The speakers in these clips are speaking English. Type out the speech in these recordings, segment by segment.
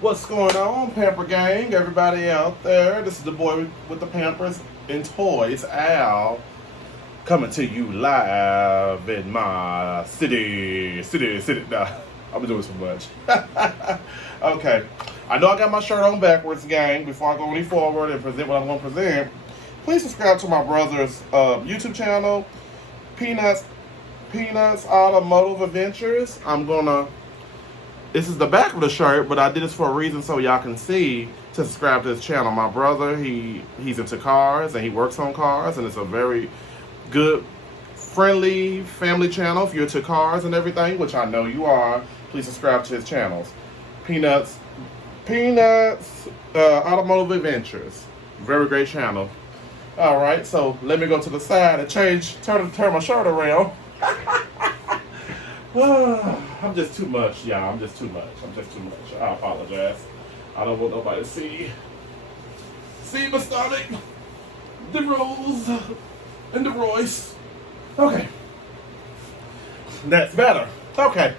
What's going on, Pamper Gang? Everybody out there, this is the boy with the Pampers and Toys, Al, coming to you live in my city. Nah, I'm doing so much. Okay, I know I got my shirt on backwards, gang. Before I go any forward and present what I'm going to present, please subscribe to my brother's YouTube channel, Peanuts Automotive Adventures. This is the back of the shirt, but I did this for a reason so y'all can see to subscribe to his channel. My brother, he's into cars and he works on cars, and it's a very good, friendly family channel. If you're into cars and everything, which I know you are, please subscribe to his channels. Peanuts Automotive Adventures. Very great channel. All right, so let me go to the side and turn my shirt around. I'm just too much, y'all. I'm just too much. I apologize. I don't want nobody to see my stomach, the rolls, and the Royce. Okay. That's better. Okay.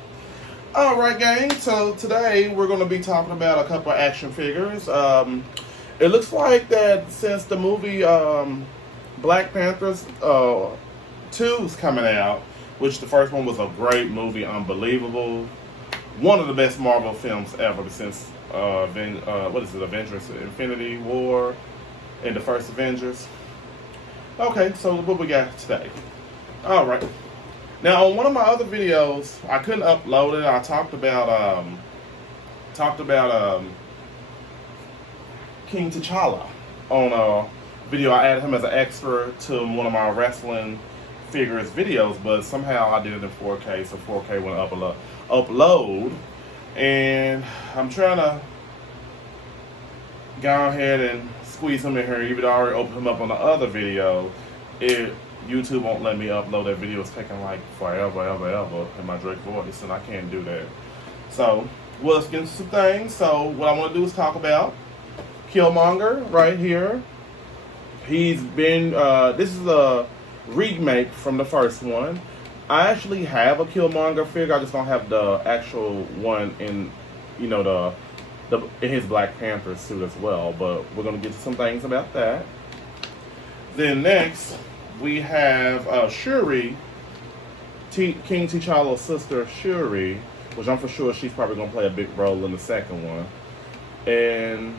All right, gang. So today we're going to be talking about a couple of action figures. It looks like that since the movie Black Panthers 2 is coming out, which the first one was a great movie, unbelievable. One of the best Marvel films ever since, Avengers Infinity War and the first Avengers. Okay, so what we got today? All right. Now, on one of my other videos, I couldn't upload it. I talked about King T'Challa on a video. I added him as an extra to one of my wrestling figures videos, but somehow I did it in 4K, so 4K went upload, and I'm trying to go ahead and squeeze him in here. Even though I already opened him up on the other video, YouTube won't let me upload that video. It's taking like forever in my Drake voice, and I can't do that. So let's get into some things. So what I want to do is talk about Killmonger right here. He's been this is a remake from the first one. I actually have a Killmonger figure. I just don't have the actual one in, in his Black Panther suit as well. But we're gonna get to some things about that. Then next we have Shuri, King T'Challa's sister Shuri, which I'm for sure she's probably gonna play a big role in the second one. And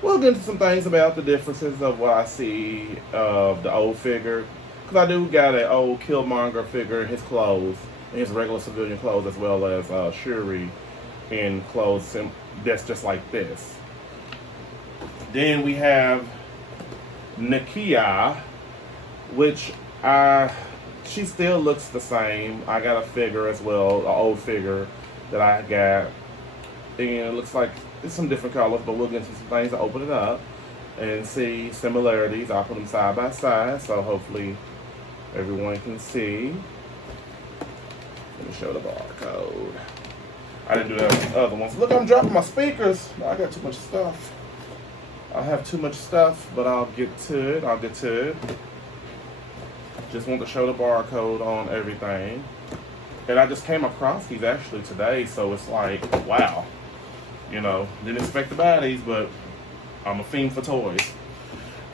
we'll get into some things about the differences of what I see of the old figure. Because I do got an old Killmonger figure in his clothes, in his regular civilian clothes, as well as Shuri in clothes that's just like this. Then we have Nakia, which she still looks the same. I got a figure as well, an old figure that I got. And it looks like it's some different colors, but we'll get into some things to open it up and see similarities. I'll put them side by side, so hopefully everyone can see. Let me show the barcode. I didn't do that with the other ones. Look, I'm dropping my speakers. I got too much stuff. I have too much stuff, but I'll get to it. Just want to show the barcode on everything. And I just came across these actually today, so it's like, wow. Didn't expect to buy these, but I'm a fiend for toys.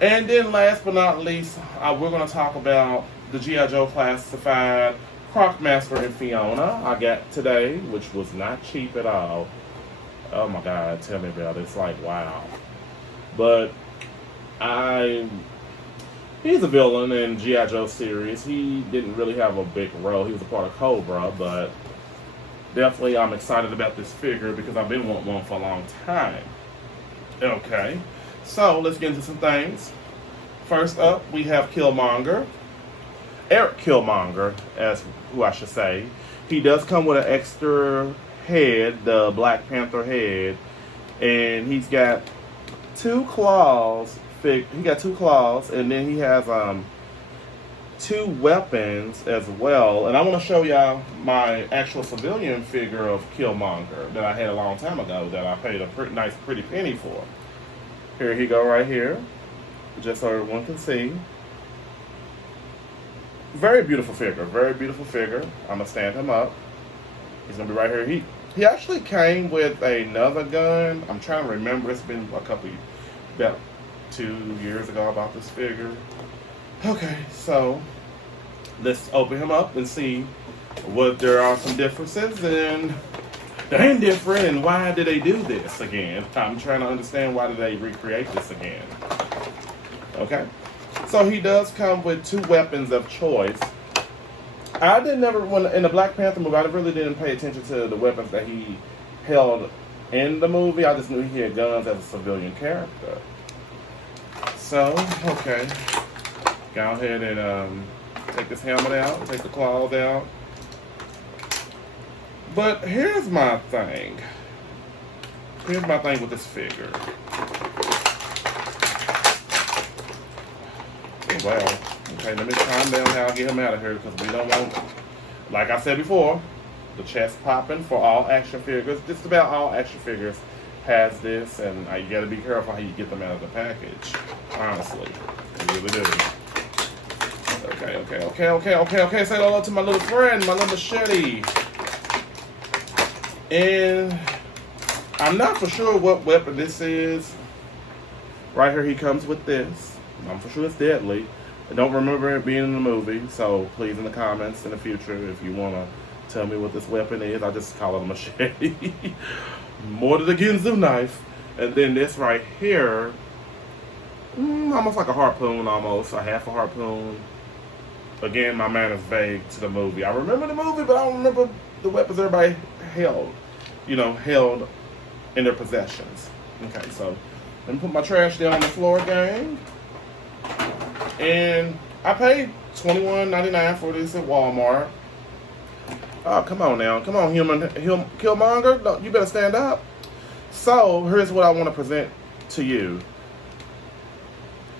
And then last but not least, we're going to talk about the G.I. Joe Classified Croc Master and Fiona I got today, which was not cheap at all. Oh my God, tell me about it. It's like, wow. But he's a villain in G.I. Joe series. He didn't really have a big role. He was a part of Cobra, but definitely I'm excited about this figure because I've been wanting one for a long time. Okay, so let's get into some things. First up, we have Killmonger. Erik Killmonger, as who I should say. He does come with an extra head, the Black Panther head, and he's got two claws. He got two claws, and then he has two weapons as well. And I want to show y'all my actual civilian figure of Killmonger that I had a long time ago that I paid a pretty penny for. Here he go right here, just so everyone can see. Very beautiful figure, very beautiful figure. I'm gonna stand him up. He's gonna be right here. He actually came with another gun. I'm trying to remember. It's been about 2 years ago I bought this figure. Okay, so let's open him up and see what there are some differences and they ain't different and why did they do this again. I'm trying to understand why did they recreate this again. Okay, so he does come with 2 weapons of choice. I didn't never, when in the Black Panther movie, I really didn't pay attention to the weapons that he held in the movie. I just knew he had guns as a civilian character. So, okay, go ahead and take this helmet out, take the claws out. But here's my thing. Here's my thing with this figure. Oh, wow. Okay, let me calm down how I get him out of here because we don't want, like I said before, the chest popping for all action figures. Just about all action figures has this, and you gotta be careful how you get them out of the package. Honestly, you really do. Okay. Say hello to my little friend, my little Sheri. And I'm not for sure what weapon this is. Right here, he comes with this. I'm for sure it's deadly. I don't remember it being in the movie, so please in the comments in the future if you want to tell me what this weapon is. I just call it a machete. More to the Ginzu knife. And then this right here, almost like a harpoon, almost a half a harpoon. Again, my mind is vague to the movie. I remember the movie, but I don't remember the weapons everybody held in their possessions. Okay, so let me put my trash down on the floor, gang. And I paid $21.99 for this at Walmart. Oh, come on now. Come on, Killmonger. No, you better stand up. So, here's what I want to present to you.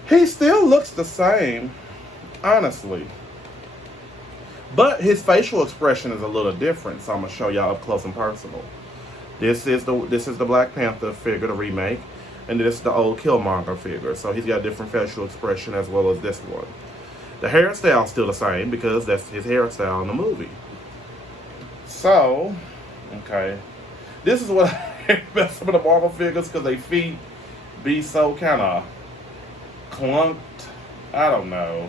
He still looks the same, honestly. But his facial expression is a little different, so I'm going to show y'all up close and personal. This is the Black Panther figure, the remake. And this is the old Killmonger figure. So he's got a different facial expression as well as this one. The hairstyle's still the same because that's his hairstyle in the movie. So, okay. This is what I hate about some of the Marvel figures because their feet be so kind of clunked. I don't know.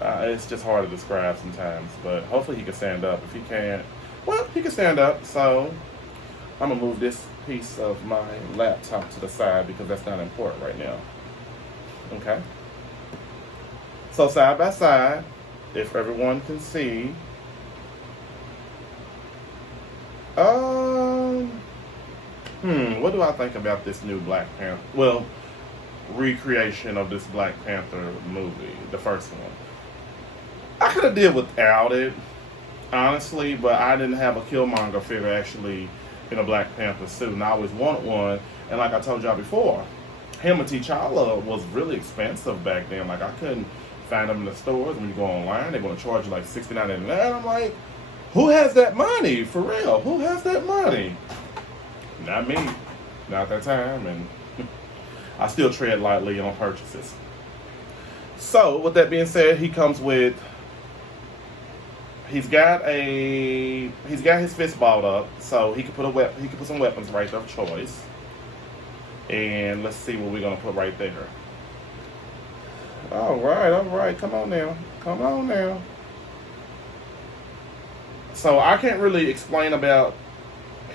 It's just hard to describe sometimes. But hopefully he can stand up. If he can't, well, he can stand up. So I'm going to move this piece of my laptop to the side because that's not important right now. Okay. So side by side, if everyone can see. What do I think about this new Black Panther? Well, recreation of this Black Panther movie, the first one. I could have did without it, honestly, but I didn't have a Killmonger figure actually in a Black Panther suit, and I always wanted one. And like I told y'all before, him and T'Challa was really expensive back then. Like I couldn't find them in the stores. When you go online, they're going to charge you like $69.99. I'm like, who has that money? For real, who has that money? Not me, not that time, and I still tread lightly on purchases. So with that being said, he comes with. He's got his fist balled up, so he can put some weapons right there of choice. And let's see what we're gonna put right there. All right, come on now. So I can't really explain about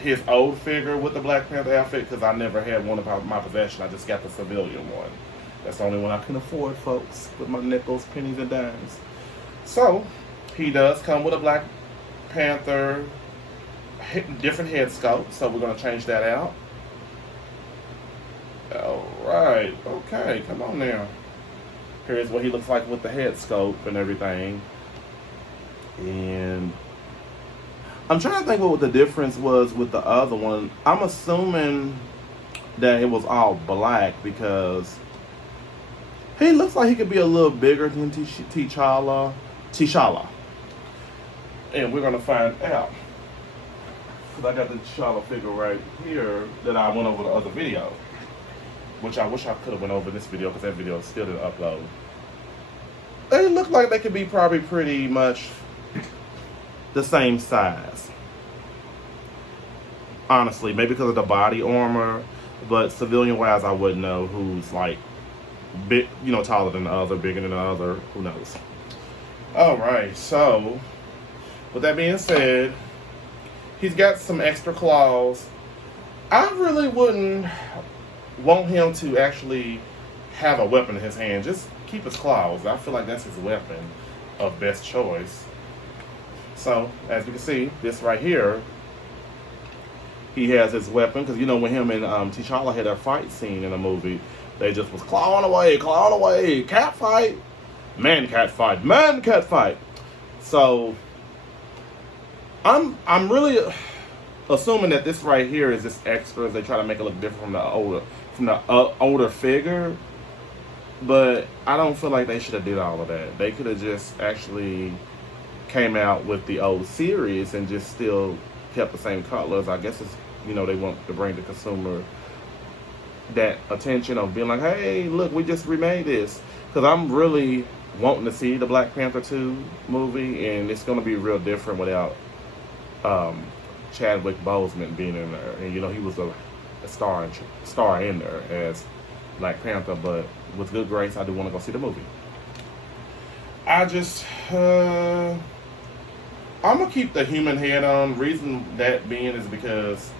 his old figure with the Black Panther outfit because I never had one of my possession. I just got the civilian one. That's the only one I can afford, folks, with my nickels, pennies, and dimes. So he does come with a Black Panther different head sculpt, so we're going to change that out. Alright, okay, come on now. Here's what he looks like with the head sculpt and everything. And I'm trying to think what the difference was with the other one. I'm assuming that it was all black because he looks like he could be a little bigger than T'Challa. And we're going to find out. Because I got the T'Challa figure right here that I went over the other video. Which I wish I could have went over this video because that video still didn't upload. They look like they could be probably pretty much the same size. Honestly, maybe because of the body armor, but civilian wise, I wouldn't know who's like big, taller than the other, bigger than the other. Who knows? All right. So, with that being said, he's got some extra claws. I really wouldn't want him to actually have a weapon in his hand. Just keep his claws. I feel like that's his weapon of best choice. So, as you can see, this right here, he has his weapon. Because, when him and T'Challa had their fight scene in the movie, they just was clawing away, cat fight, man-cat fight, man-cat fight. So, I'm really assuming that this right here is just extras. They try to make it look different from the older figure. But I don't feel like they should have did all of that. They could have just actually came out with the old series and just still kept the same colors. I guess it's, they want to bring the consumer that attention of being like, hey, look, we just remade this. Because I'm really wanting to see the Black Panther 2 movie, and it's going to be real different without Chadwick Boseman being in there. And, he was a star in there as Black Panther, but with good grace, I do want to go see the movie. I just, I'm going to keep the human head on. Reason that being is because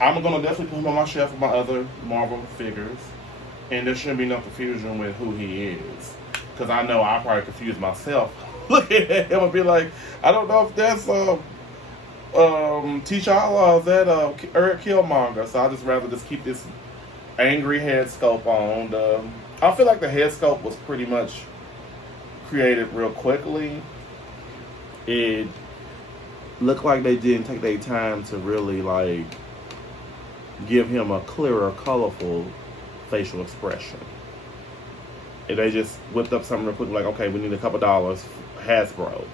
I'm going to definitely put him on my shelf with my other Marvel figures, and there shouldn't be no confusion with who he is. Because I know I probably confuse myself looking at him and be like, I don't know if that's T'Challa or is that Erik Killmonger. So I just rather just keep this angry head sculpt on. I feel like the head sculpt was pretty much created real quickly. It looked like they didn't take their time to really like give him a clearer, colorful facial expression. And they just whipped up something real quick, like, okay, we need a couple dollars, Hasbro.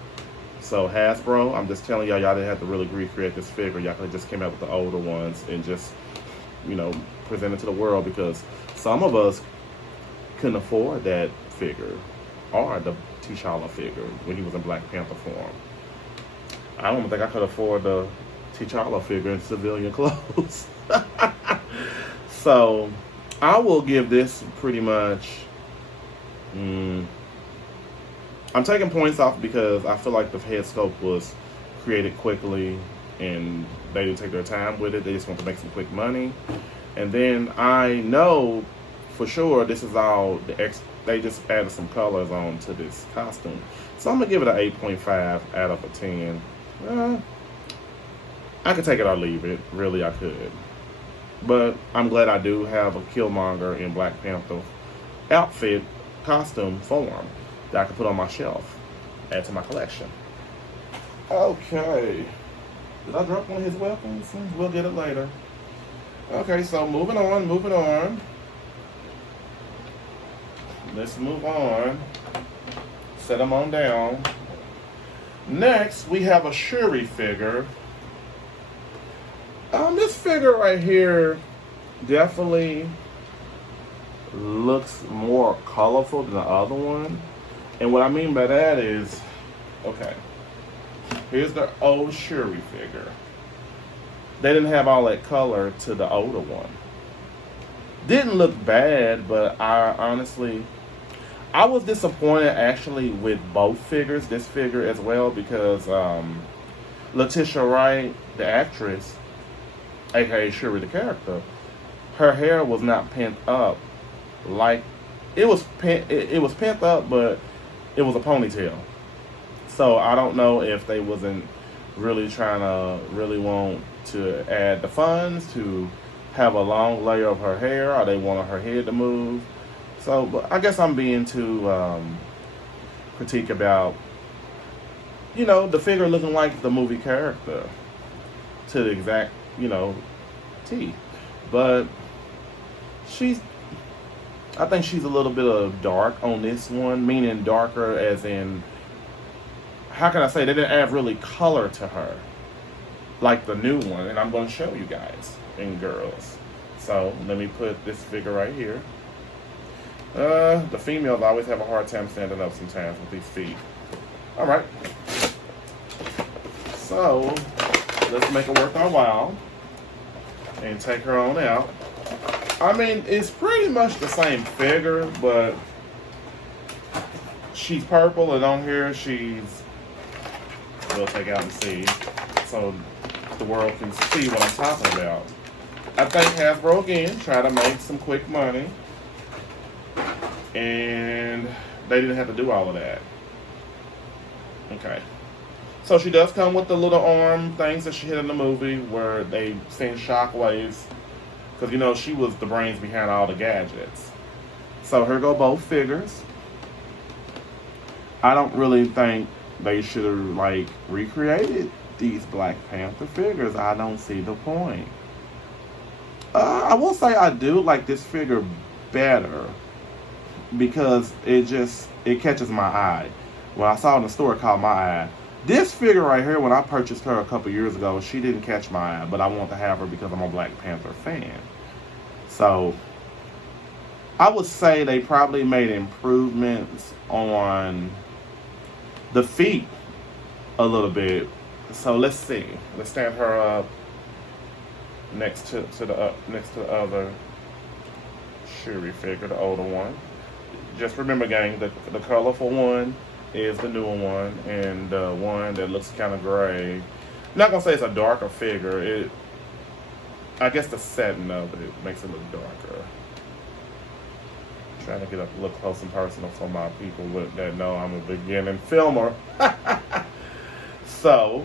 So Hasbro, I'm just telling y'all didn't have to really recreate this figure. Y'all could have just came out with the older ones and just, present it to the world, because some of us couldn't afford that figure or the T'Challa figure when he was in Black Panther form. I don't think I could afford the T'Challa figure in civilian clothes. So I will give this pretty much, I'm taking points off because I feel like the head sculpt was created quickly and they didn't take their time with it. They just want to make some quick money. And then I know for sure this is all they just added some colors on to this costume. So I'm going to give it an 8.5 out of a 10. I could take it or leave it. Really, I could. But I'm glad I do have a Killmonger in Black Panther outfit, costume form that I can put on my shelf, add to my collection. Okay. Did I drop one of his weapons? We'll get it later. Okay, so moving on. Let's move on. Set them on down. Next, we have a Shuri figure. This figure right here definitely looks more colorful than the other one. And what I mean by that is, okay, here's the old Shuri figure. They didn't have all that color to the older one. Didn't look bad, but I was disappointed actually with both figures, this figure as well, because Letitia Wright, the actress, aka Shuri the character, her hair was not pent up like it was pent up, but it was a ponytail. So I don't know if they wasn't really trying to want to add the funds to have a long layer of her hair, or they wanted her head to move. So, but I guess I'm being too critique about, the figure looking like the movie character to the exact, T. But I think she's a little bit of dark on this one, meaning darker as in, how can I say, they didn't add really color to her like the new one, and I'm going to show you guys and girls. So let me put this figure right here. The females always have a hard time standing up sometimes with these feet. Alright. So let's make it worth our while. and take her on out. I mean, it's pretty much the same figure, but she's purple, and on here she's, we'll take out and see, so the world can see what I'm talking about. I think Hasbro again tried to make some quick money, and they didn't have to do all of that. Okay. So she does come with the little arm things that she hit in the movie where they send shockwaves. Because, you know, she was the brains behind all the gadgets. So here go both figures. I don't really think they should have, like, recreated these Black Panther figures. I don't see the point. I will say I do like this figure better. Because it catches my eye. When I saw it in the store, it caught my eye. This figure right here, when I purchased her a couple years ago, she didn't catch my eye, but I want to have her because I'm a Black Panther fan. So, I would say they probably made improvements on the feet a little bit. So let's see. Let's stand her up next to the other Shuri figure, the older one. Just remember, gang, the colorful one is the newer one, and the one that looks kind of gray. I'm not gonna say it's a darker figure. I guess the setting of it makes it look darker. Trying to get up a little close and personal for my people that know I'm a beginning filmer. So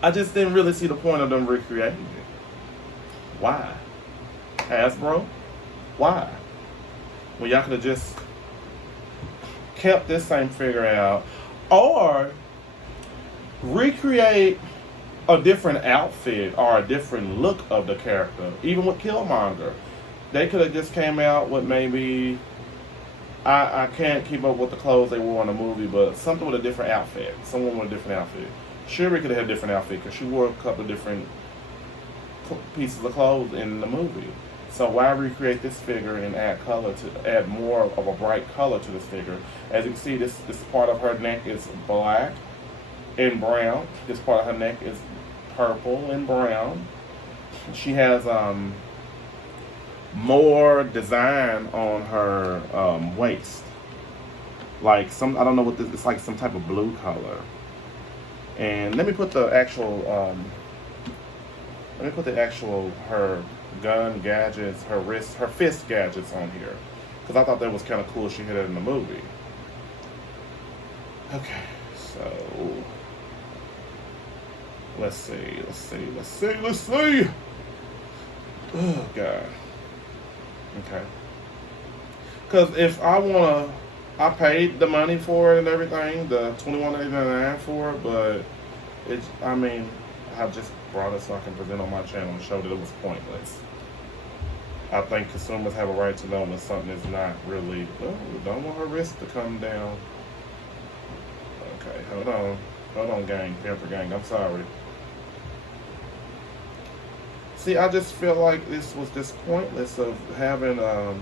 I just didn't really see the point of them recreating it. Why? Hasbro? Why? Well, y'all could have just kept this same figure out, or recreate a different outfit or a different look of the character. Even with Killmonger, they could have just came out with maybe, I can't keep up with the clothes they wore in the movie, but something with a different outfit. Someone with a different outfit. Shuri could have had a different outfit because she wore a couple of different pieces of clothes in the movie. So why recreate this figure and add more of a bright color to this figure? As you can see, this part of her neck is black and brown. This part of her neck is purple and brown. She has more design on her waist. Like I don't know what this, it's like some type of blue color. And let me put the actual, her gun gadgets, her fist gadgets on here, because I thought that was kind of cool. She had it in the movie. Okay, so let's see. Oh God. Okay. Because if I paid the money for it and everything, the $21.99 for it, but I just brought it so I can present on my channel and show that it was pointless. I think consumers have a right to know when something is not really, we don't want her wrist to come down. Okay, hold on, gang, Panther gang, I'm sorry. See, I just feel like this was just pointless of having, I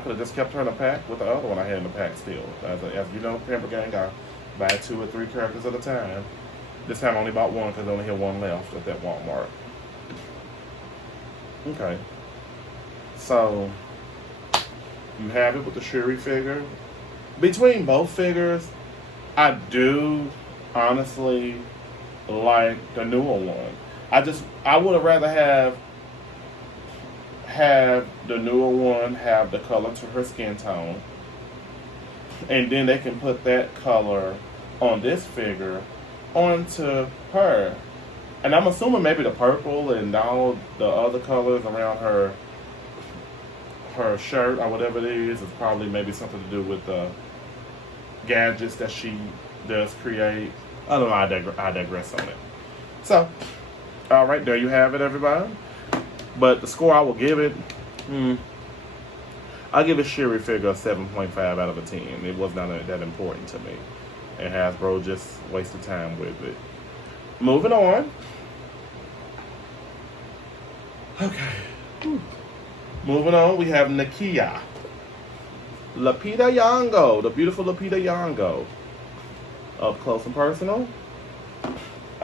could have just kept her in a pack with the other one I had in the pack still. As you know, Panther gang, I buy 2 or 3 characters at a time. This time I only bought one because I only had one left at that Walmart. Okay. So, you have it with the Shuri figure. Between both figures, I do honestly like the newer one. I would have rather have the newer one have the color to her skin tone. And then they can put that color on this figure onto her. And I'm assuming maybe the purple and all the other colors around her shirt or whatever it is probably maybe something to do with the gadgets that she does create. I don't know, I digress on it. So, alright, there you have it, everybody. But the score I will give it, I'll give a Shuri figure a 7.5 out of a 10. It was not that important to me. And Hasbro just wasted time with it. Moving on. Okay. Moving on, we have Nakia. Lopita Yongo, the beautiful Lopita Yongo. Up close and personal.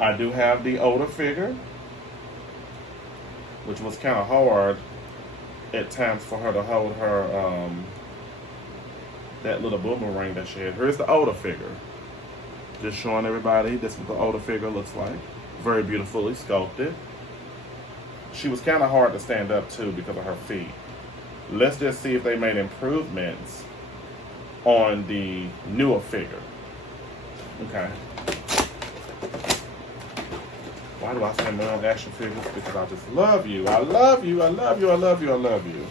I do have the older figure, which was kind of hard at times for her to hold her that little boomerang that she had. Here's the older figure. Just showing everybody this is what the older figure looks like. Very beautifully sculpted. She was kind of hard to stand up to because of her feet. Let's just see if they made improvements on the newer figure. Okay. Why do I say my own action figures? Because I just love you. I love you. I love you. I love you. I love you.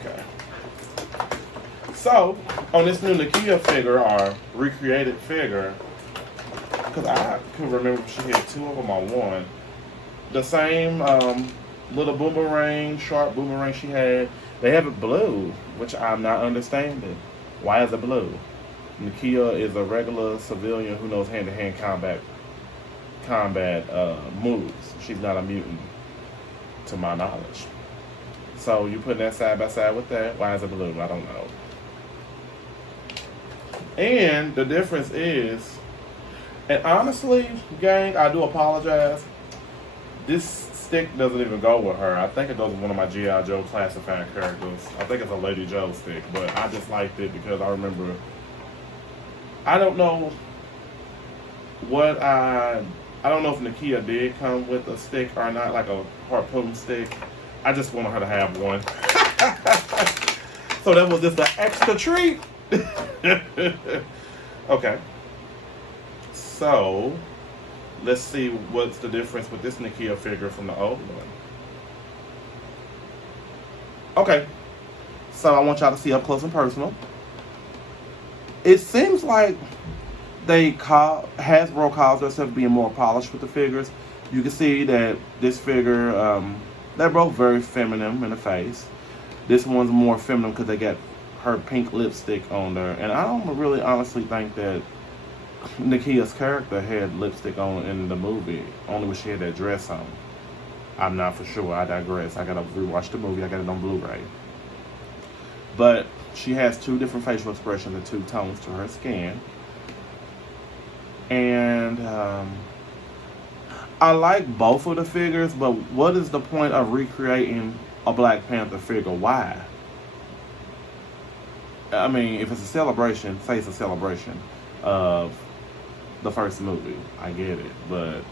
Okay. So, on this new Nakia figure, or recreated figure, because I could remember if she had two of them on one, the same little boomerang, sharp boomerang she had, they have it blue, which I'm not understanding. Why is it blue? Nakia is a regular civilian who knows hand-to-hand combat moves. She's not a mutant, to my knowledge. So you put that side by side with that. Why is it blue? I don't know. And the difference is, and honestly, gang, I do apologize. This stick doesn't even go with her. I think it goes with one of my G.I. Joe classified characters. I think it's a Lady Joe stick, but I just liked it because I remember. I don't know what I don't know if Nakia did come with a stick or not, like a harpoon stick. I just wanted her to have one. So that was just an extra treat. Okay. So, let's see what's the difference with this Nakia figure from the old one. Okay. So I want y'all to see up close and personal. It seems like Hasbro calls themselves being more polished with the figures. You can see that this figure, they're both very feminine in the face. This one's more feminine because they got her pink lipstick on there. And I don't really honestly think that Nakia's character had lipstick on in the movie, only when she had that dress on. I'm not for sure. I digress. I gotta rewatch the movie. I got it on Blu-ray. But she has two different facial expressions and two tones to her skin. And I like both of the figures, but what is the point of recreating a Black Panther figure? Why? I mean, if it's a celebration, say it's a celebration of the first movie. I get it, but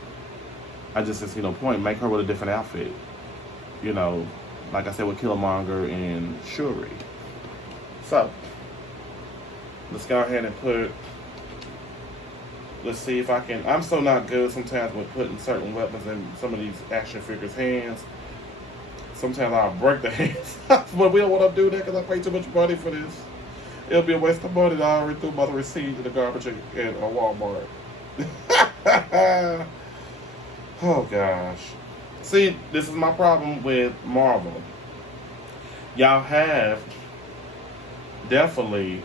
I just see no point. Make her with a different outfit. You know, like I said with Killmonger and Shuri. So, let's go ahead and let's see if I can. I'm so not good sometimes with putting certain weapons in some of these action figures' hands. Sometimes I'll break the hands, but we don't want to do that because I pay too much money for this. It'll be a waste of money that I already threw my receipt in the garbage at Walmart. Oh gosh. See, this is my problem with Marvel. Y'all have definitely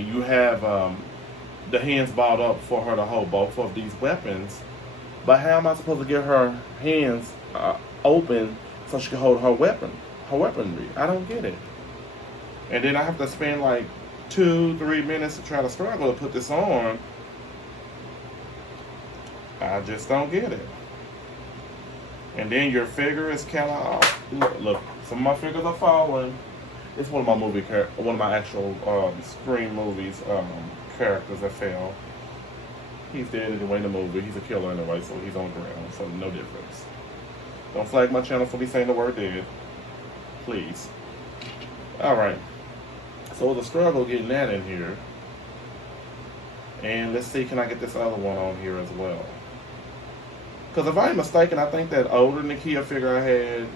you have the hands balled up for her to hold both of these weapons. But how am I supposed to get her hands open so she can hold her weaponry? I don't get it. And then I have to spend like 2-3 minutes to try to struggle to put this on. I just don't get it. And then your figure is kind of off. Look, some of my figures are falling. It's one of my actual Scream movies characters that fell. He's dead anyway in the movie. He's a killer anyway, so he's on the ground. So no difference. Don't flag my channel for me saying the word dead. Please. Alright. So the struggle getting that in here. And let's see, can I get this other one on here as well? Because if I'm mistaken, I think that older Nakia figure I had,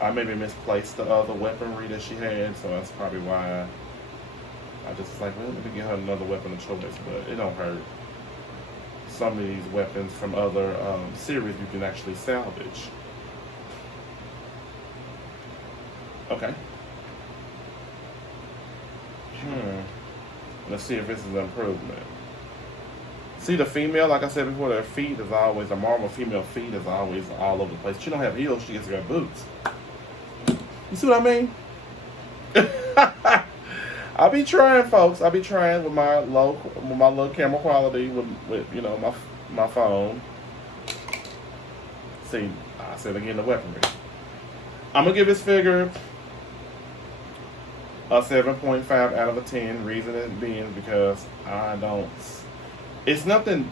I maybe misplaced the other weaponry that she had, so that's probably why I just was like, well, let me get her another weapon of choice, but it don't hurt. Some of these weapons from other series you can actually salvage. Okay. Let's see if this is an improvement. See, the female, like I said before, their feet is always, a Marvel female feet is always all over the place. She don't have heels, she just got boots. You see what I mean? I be trying, folks. I be trying with my low camera quality with you know my phone. See, I said again the weaponry. I'm gonna give this figure a 7.5 out of a 10. Reason it being because I don't. It's nothing.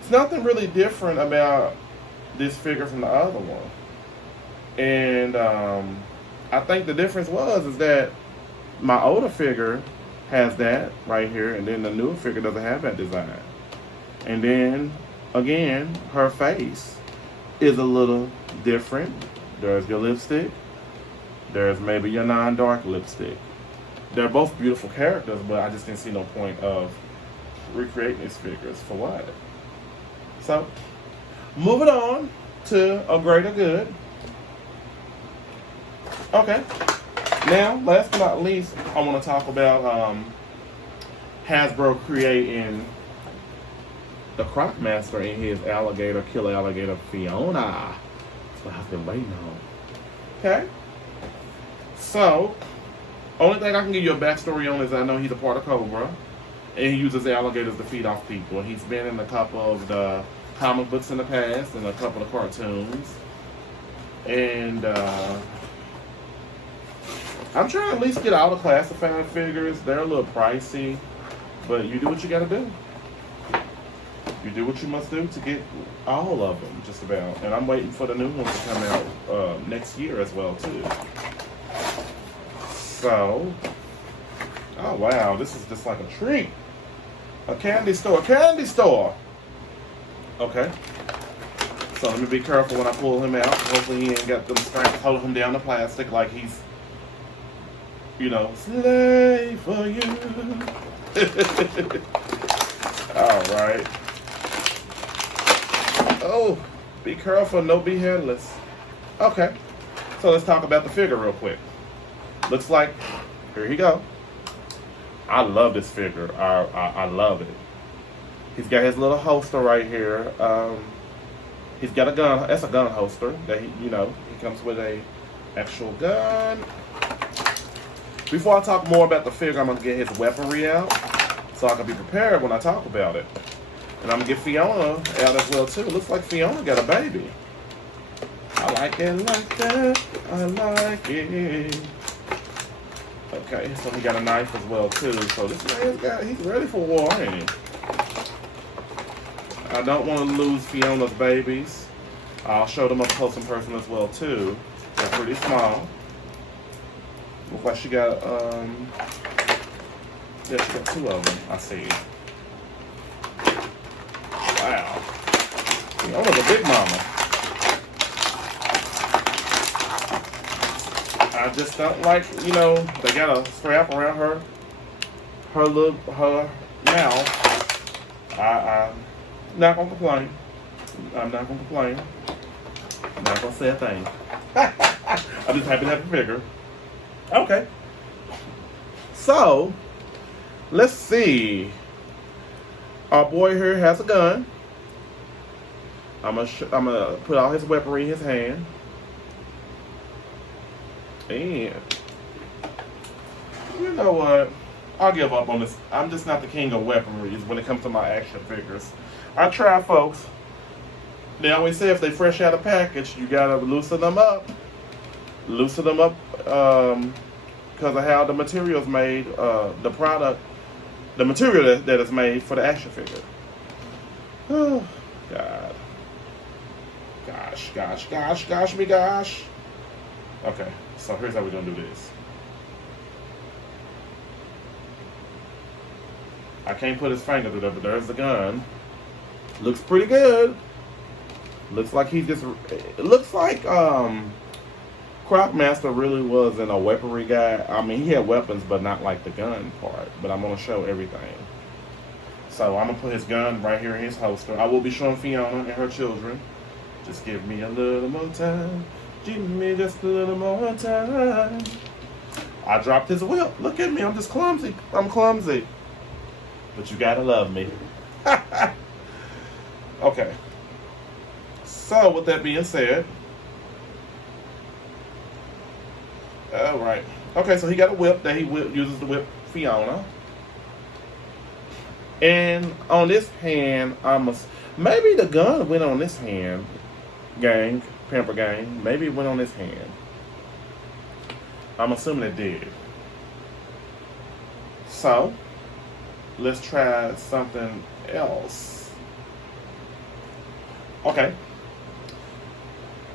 It's nothing really different about this figure from the other one. And I think the difference is that my older figure has that right here, and then the newer figure doesn't have that design. And then again, her face is a little different. There's your lipstick. There's maybe your non-dark lipstick. They're both beautiful characters, but I just didn't see no point of recreating these figures for what. So, moving on to a greater good. Okay. Now, last but not least, I want to talk about Hasbro creating the Croc Master in his killer alligator Fiona. That's what I've been waiting on. Okay. So, only thing I can give you a backstory on is I know he's a part of Cobra, and he uses alligators to feed off people. He's been in a couple of the comic books in the past and a couple of cartoons. And I'm trying to at least get all the classified figures. They're a little pricey, but you do what you gotta do. You do what you must do to get all of them, just about. And I'm waiting for the new ones to come out next year as well, too. So, oh wow, this is just like a treat. A candy store, Okay. So let me be careful when I pull him out. Hopefully he ain't got them straps holding him down to plastic like he's, you know, slave for you. All right. Oh, be careful, no be headless. Okay. So let's talk about the figure real quick. Looks like, here you go. I love this figure. I love it. He's got his little holster right here. He's got a gun. That's a gun holster. That he comes with a actual gun. Before I talk more about the figure, I'm gonna get his weaponry out so I can be prepared when I talk about it. And I'm gonna get Fiona out as well too. It looks like Fiona got a baby. I like it like that. I like it. Okay, so he got a knife as well too. So this he's ready for war, ain't he? I don't want to lose Fiona's babies. I'll show them up close in person as well too. They're pretty small. Looks like she got yeah, she got two of them. I see. Wow. Fiona's a big mama. I just don't like, they got a strap around her mouth. I'm not gonna complain. I'm not gonna complain. I'm not gonna say a thing. I'm just happy to have a figure. Okay. So, let's see. Our boy here has a gun. I'm gonna put all his weaponry in his hand. And you know what? I'll give up on this. I'm just not the king of weaponry when it comes to my action figures. I try, folks. They always say if they fresh out of package, you gotta loosen them up. Loosen them up because of how the material's made, the material that is made for the action figure. Oh, God. Gosh. Okay, so here's how we're gonna do this. I can't put his finger through there, but there's the gun. Looks pretty good. Looks like it looks like Croc Master really wasn't a weaponry guy. I mean, he had weapons, but not like the gun part. But I'm gonna show everything. So I'm gonna put his gun right here in his holster. I will be showing Fiona and her children. Just give me a little more time. Give me just a little more time. I dropped his whip. Look at me. I'm just clumsy. I'm clumsy. But you gotta love me. Okay. So, with that being said. Alright. Okay, so he got a whip that he uses to whip Fiona. And on this hand, maybe the gun went on this hand, gang, Pamper gang. Maybe it went on this hand. I'm assuming it did. So, let's try something else. Okay.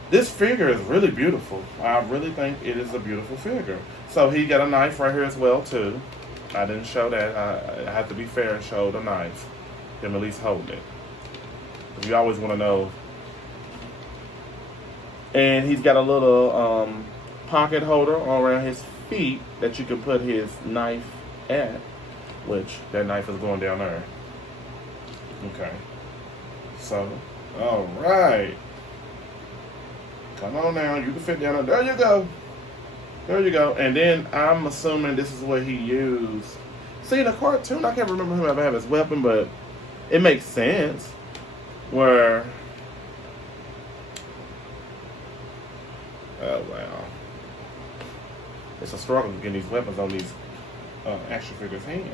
This figure is really beautiful. I really think it is a beautiful figure. So he got a knife right here as well too. I didn't show that. I have to be fair and show the knife. Him at least holding it. You always want to know. And he's got a little pocket holder around his feet that you can put his knife at. Which, that knife is going down there. Okay. So, alright. Come on now, you can fit down there. There you go. There you go. And then I'm assuming this is what he used. See, in the cartoon, I can't remember him ever have his weapon, but it makes sense. Where... Oh, wow. It's a struggle getting these weapons on these action figures' hands.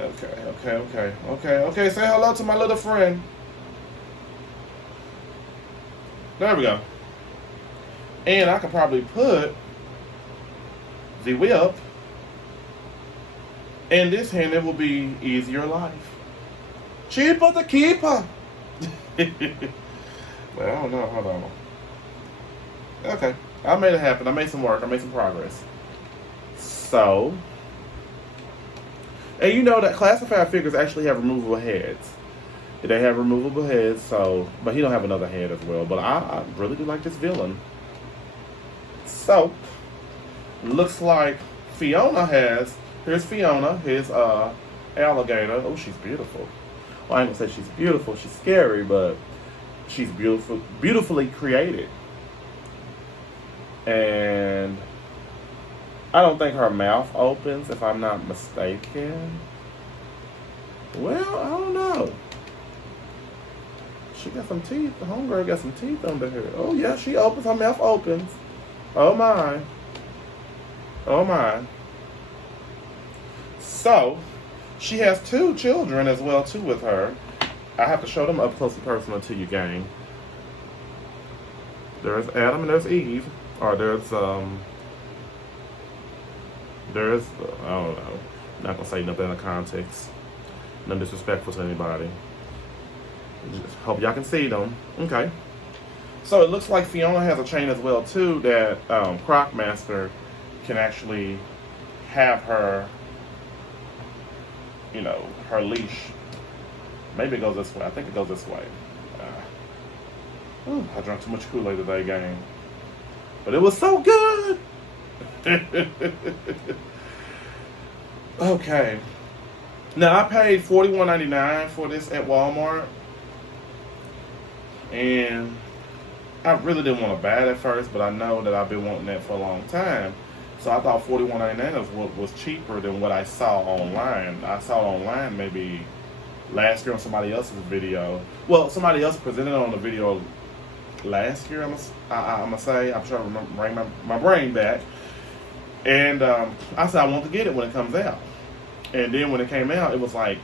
Okay. Say hello to my little friend. There we go. And I could probably put the whip in this hand. It will be easier life. Cheaper to keeper. Well, I don't know. Hold on. Okay. I made it happen. I made some work. I made some progress. So, and you know that classified figures actually have removable heads. They have removable heads, so, but he don't have another head as well. But I really do like this villain. So, looks like Fiona has, here's Fiona, his alligator. Oh, she's beautiful. Well, I ain't gonna say she's beautiful, she's scary, but she's beautiful, beautifully created. And I don't think her mouth opens, if I'm not mistaken. Well, I don't know. She got some teeth. The homegirl got some teeth under her. Oh, yeah, she opens. Her mouth opens. Oh, my. Oh, my. So, she has 2 children as well, too, with her. I have to show them up close and personal to you, gang. There's Adam and there's Eve. Or there's, I don't know. Not gonna say nothing in the context. Nothing disrespectful to anybody. Just hope y'all can see them. Okay. So it looks like Fiona has a chain as well too that Croc Master can actually have her, you know, her leash. Maybe it goes this way. I think it goes this way. I drank too much Kool-Aid today, gang. But it was so good. Okay. Now I paid $41.99 for this at Walmart. And I really didn't want to buy it at first, but I know that I've been wanting that for a long time. So I thought $41.99 was cheaper than what I saw online. I saw it online maybe last year on somebody else's video. Well, somebody else presented on the video last year, I'm gonna say. I'm trying to bring my brain back. And I said I want to get it when it comes out. And then when it came out, it was like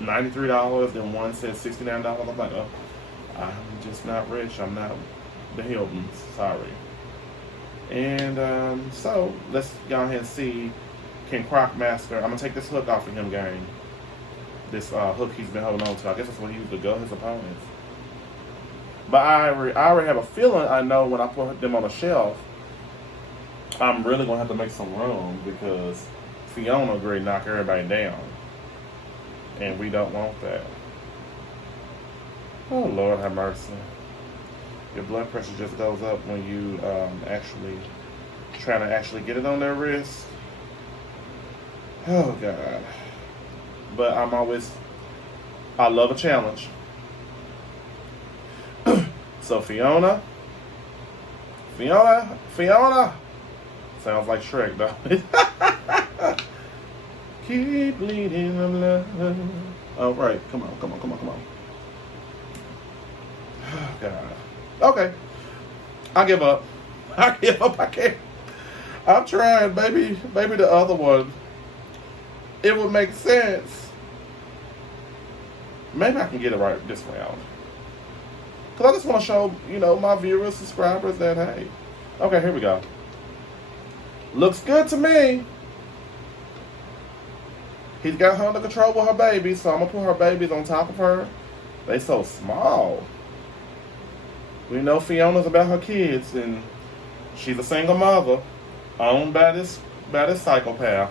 $93. Then one said $69. I'm like, oh, I'm just not rich. I'm not the Hilton. Sorry. And so let's go ahead and see, can Croc Master, I'm gonna take this hook off of him, gang. This hook he's been holding on to. I guess that's what he used to go his opponents. But I already have a feeling, I know when I put them on a shelf, I'm really gonna have to make some room because Fiona agreed to knock everybody down. And we don't want that. Oh, Lord have mercy. Your blood pressure just goes up when you actually trying to actually get it on their wrist. Oh, God. But I love a challenge. So Fiona. Sounds like Shrek, though. Keep bleeding of love. Oh, right. Come on. Oh, God. Okay. I give up. I I'm trying, maybe the other one. It would make sense. Maybe I can get it right this round. Because I just want to show, my viewers, subscribers that, hey. Okay, here we go. Looks good to me. He's got her under control with her babies, so I'm going to put her babies on top of her. They so small. We know Fiona's about her kids, and she's a single mother, owned by this psychopath.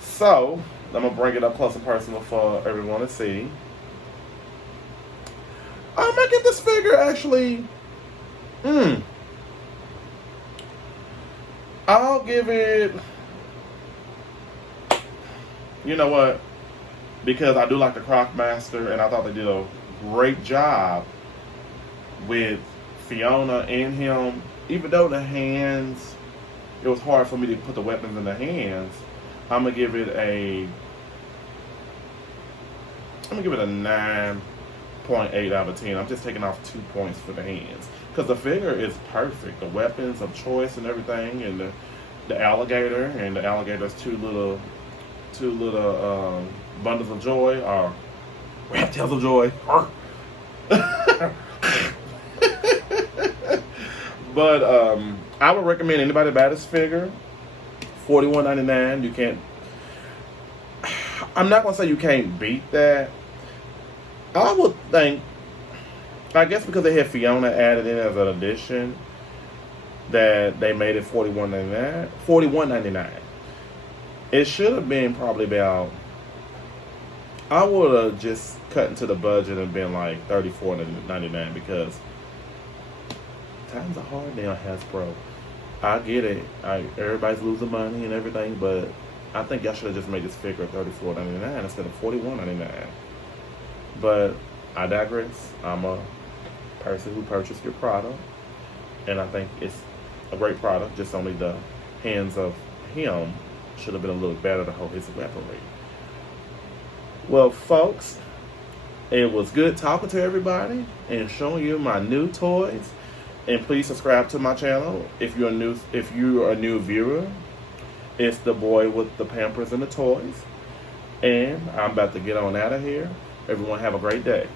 So, I'm going to bring it up close and personal for everyone to see. I'm going to give this figure, actually, I'll give it, you know what, because I do like the Croc Master, and I thought they did a great job with Fiona and him. Even though the hands, it was hard for me to put the weapons in the hands, I'm going to give it a 9.8 out of 10. I'm just taking off 2 points for the hands. Because the figure is perfect. The weapons of choice and everything, and the alligator, and the alligator's two little bundles of joy, or rat tails of joy. But I would recommend anybody buy this figure. $41.99. You can't. I'm not gonna say you can't beat that. I would think. I guess because they had Fiona added in as an addition, that they made it $41.99. $41.99. It should have been probably about. I would have just cut into the budget and been like $34.99 because times are hard now, Hasbro. I get it. Everybody's losing money and everything, but I think y'all should have just made this figure $34.99 instead of $41.99. But I digress. I'm a person who purchased your product, and I think it's a great product. Just only the hands of him should have been a little better to hold his weaponry. Well, folks, it was good talking to everybody and showing you my new toys. And please subscribe to my channel if you're a new viewer. It's the boy with the Pampers and the toys. And I'm about to get on out of here. Everyone have a great day.